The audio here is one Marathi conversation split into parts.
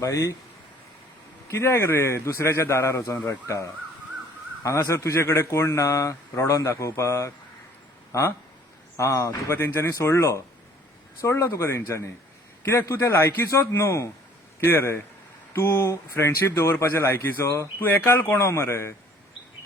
बाई कित्याक रे दुसऱ्याच्या दारार वचोन रडटा? हांगासर तुजे कडेन कोण ना रडोन दाखोवपाक? हा हा तुका तेंच्यांनी सोडलो तुका तेंच्यांनी. कित्याक तूं त्या लायकीचोच न्हू. कितें रे तूं फ्रेंडशीप दवरपाच्या लायकीचो? तूं एकाल कोणो मरे,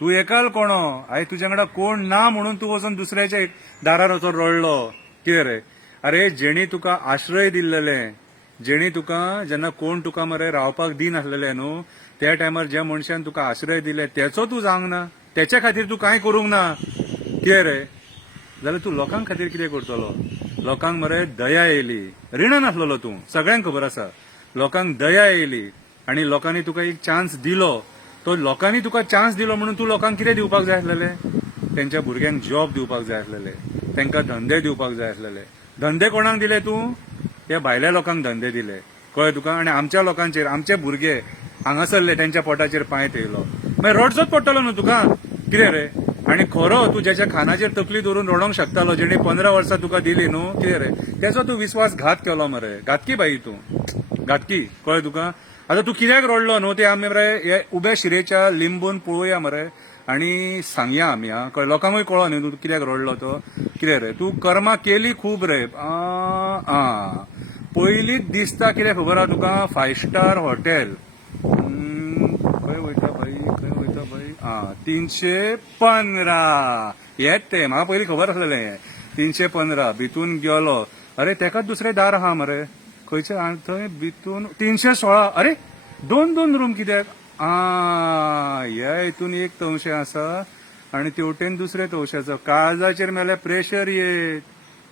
तूं एकाल कोणो. आयज तुज्या वांगडा कोण ना म्हणून तूं वचोन दुसऱ्याच्या दारार वचोन रडलो. कितें रे? अरे जेणी तुका आश्रय दिल्लेले, जेणी तुका जेन्ना कोण तुका मरे रावपाक दिनासलेले न्हू, त्या टायमार ज्या मनशान तुका आश्रय दिले त्याचो तूं जावंक ना, त्याच्या खातीर तूं कांय करूंक ना. कितें रे? जाल्यार तूं लोकांक खातीर कितें करतलो? लोकांक मरे दया येयली. रीण नासलोलो तूं, सगळ्यांक खबर आसा. लोकांक दया येयली आनी लोकांनी तुका एक चान्स दिलो. तो लोकांनी तुका चान्स दिलो म्हणून तूं लोकांक कितें दिवपाक जाय आसलेले? तेंच्या भुरग्यांक जॉब दिवपाक जाय आसलेले, तेंकां धंदे दिवपाक जाय आसलेले. धंदे कोणाक दिले तूं? त्या भायल्या लोकांक धंदे दिले, कळ्ळें तुका? आनी आमच्या लोकांचेर, आमचे भुरगे हांगासरले तेंच्या पोटाचेर पांय थेयलो. मागीर रडचोच पडटलो न्हू तुका. कितें रे? आनी खरो तूं ज्याच्या खानाचेर तकली दवरून रडोंक शकतालो, जेणे 15 वर्सां तुका दिली न्हू, कितें रे, त्याचो तूं विश्वासघात केलो मरे. घातकी बाई तूं, घातकी. कळ्ळें तुका? आतां तूं कित्याक रडलो न्हू ते आमी मरे हे उब्या शिरेच्या लिंबून पळोवया मरे आनी सांगया आमी. हा कळ्ळें? लोकांकूय कळो न्ही तूं कित्याक रडलो तो. कितें रे तूं कर्मां केली खूब रे. पयलींच दिसता कितें खबर आहा तुका? 5 स्टार हॉटेल. खंय वयता बाई, खंय वयता बाई? 315. हेच ते म्हाका पयलीं खबर आसलेलें. 315 भितून गेलो. अरे तेकाच दुसरें दार आहा मरे. खंयचे थंय भितून 316. अरे 2 रूम कित्याक? ह्या हितून एक तवशें आसा आनी तेवटेन दुसरे तवशाचो. काळजाचेर मेल्यार प्रेशर येत.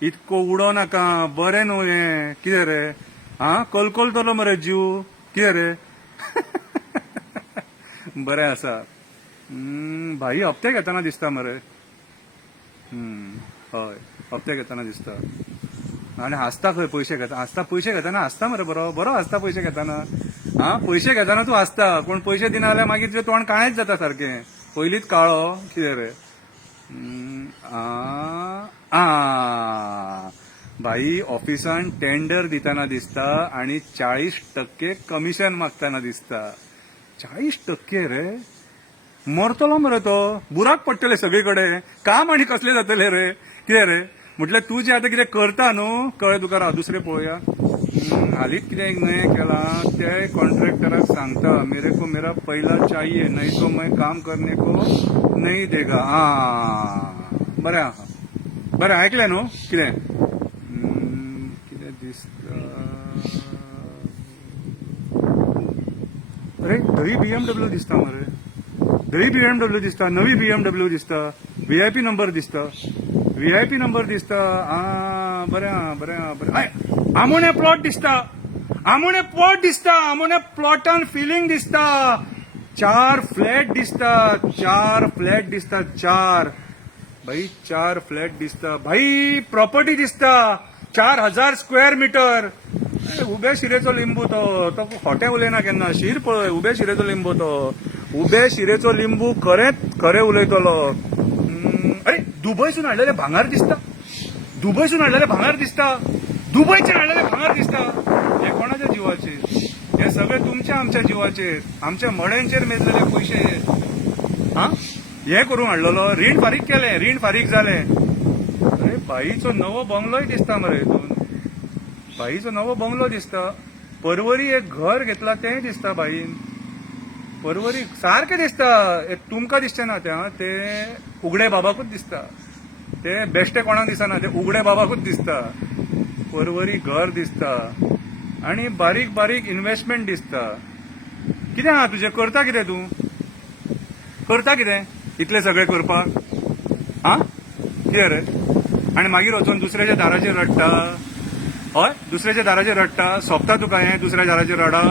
इतको उडो नाका, बरें न्हू हें. कितें रे? कलकलतलो मरे जीव. कितें रे? बरें आसा. भाई हप्ते घेतना दिसता मरे. हय हप्ते घेतना दिसता. आनी हांसता खंय पयशे घेता? पयशे घेताना हांसता मरे. बरो हांसता पयशे घेताना. पयशे घेताना तूं हांसता, पूण पयशे दिना जाल्यार मागीर तुजें तोंड काळेंच जाता सारकें. पयलींच काळो. कितें रे? भाई ऑफिसान टेंडर दिताना दिसता आनी 40% कमिशन मागताना दिसता. 40% रे? मरतलो मरे तो. बुराक पडटले सगळीकडे. काम आनी कसले जातले रे? कितें रे? म्हटल्यार तूं जें आतां कितें करता न्हू, कळ्ळें तुका? राव दुसरें पळोवया. हालींच कितें नयें केलां, ते कॉन्ट्रॅक्टराक सांगता मेरे को मेरा पहिला चाहिए, नहीं तो मैं काम करने को नहीं देगा. बरें आहा. बरें आयकलें न्हू? कितें कितें दिसता? अरे धवी BMW दिसता मरे. धवी BMW दिसता. नवी BMW दिसता. VIP नंबर दिसता. VIP नंबर दिसता. बरें आहा, बरें आहा, बरें. आमोणे प्लॉट दिसता. आमोणे प्लॉट दिसता. आमोणे प्लॉटान फिलिंग दिसता. 4 फ्लॅट दिसता. 4 फ्लॅट दिसता. 4 भाई 4 फ्लॅट दिसता. भाई प्रॉपर्टी दिसता. 4000 स्क्वेअर मीटर. उब्या शिरेचो लिंबू तो खोटें उलयना केन्ना. शीर पळय, उब्या शिरेचो लिंबू तो. उबे शिरेचो लिंबू खरें उलयतलो. अरे दुबयसून हाडलेले भांगार दिसता. दुबयसून हाडलेले भांगार दिसता. दुबयच्यान हाडलेले भांगार दिसता. हे कोणाच्या जिवाचेर? हे सगळे तुमच्या आमच्या जिवाचेर, आमच्या मड्यांचेर मेजलेले पयशे. हे करून हाडलेलो. रीण फारीक केलें, रीण फारीक जालें. अरे बाईचो नवो बंगलोय दिसता मरे हितून. बाईचो नवो बंगलो दिसता. परवरी एक घर घेतला तेंय दिसता बाईन. परवरी सारकें दिसता. तुमकां दिसचें ना ते उगडे बाबाकूच दिसता. ते बेश्टे कोणाक दिसना, ते उगडे बाबाकूच दिसता. परवरी घर दिसता आनी बारीक बारीक इन्व्हेस्टमेंट दिसता. कितें आहा तुजें? करता कितें तूं? करता कितें इतलें सगळें करपाक? कितें रे? आनी मागीर वचून दुसऱ्याच्या दाराचेर रडटा. हय दुसऱ्याच्या दाराचेर रडटा. सोंपता तुका हें दुसऱ्या दाराचेर रडा?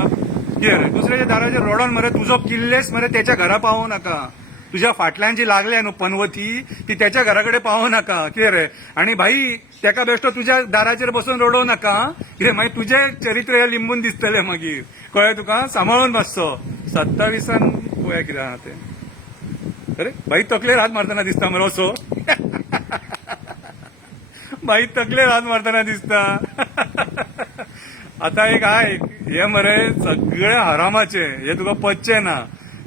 कितें रे? दुसऱ्याच्या दाराचेर रडोन मरे तुजो किल्लेस मरे त्याच्या घरा पावों नाका. तुज्या फाटल्यान जी लागल्या न्हू पनवती ती त्याच्या घरा कडेन पावों नाका. कितें रे? आनी भाई तेका बेश्टो तुज्या दाराचेर बसून रडोव नाका. कितें मागीर तुजें चरित्र हे लिंबून दिसतलें मागीर. कळ्ळें तुका? सांबाळून मातसो. 27 पळोवया कितें आहा तें. अरे भाई तकलेर हात मारतना दिसता मरे असो. भाई तकलेर हात मारतना दिसता. आता एक हे मरे सगळे हरामाचे, हे तुका पचचे ना.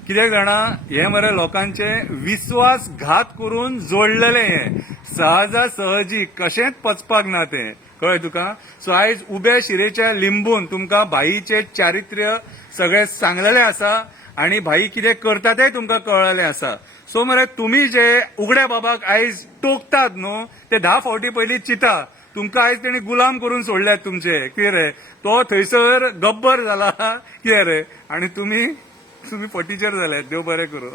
कित्याक जाणा, हे मरे लोकांचे विश्वासघात करून जोडलेले हे सहजासहजी कशेंच पचपाक ना ते, कळ्ळें तुका. सो आयज उबे शिरेच्या लिंबून तुमकां भाईचे चारित्र्य सगळे सांगलेले आसा आणि भाई कितें करता तें तुमकां कळलेलें आसा. सो मरे तुम्ही जे उगड्या बाबाक आयज टोकतात न्हू, ते 10 फावटी पयलीं चिता. तुमकां आयज तेणी गुलाम करून सोडल्यात तुमचे, कितें रे, तो थंयसर गब्बर जाला कितें रे, आणि तुम्ही फटीचर जाल्यात. देव बरें करूं.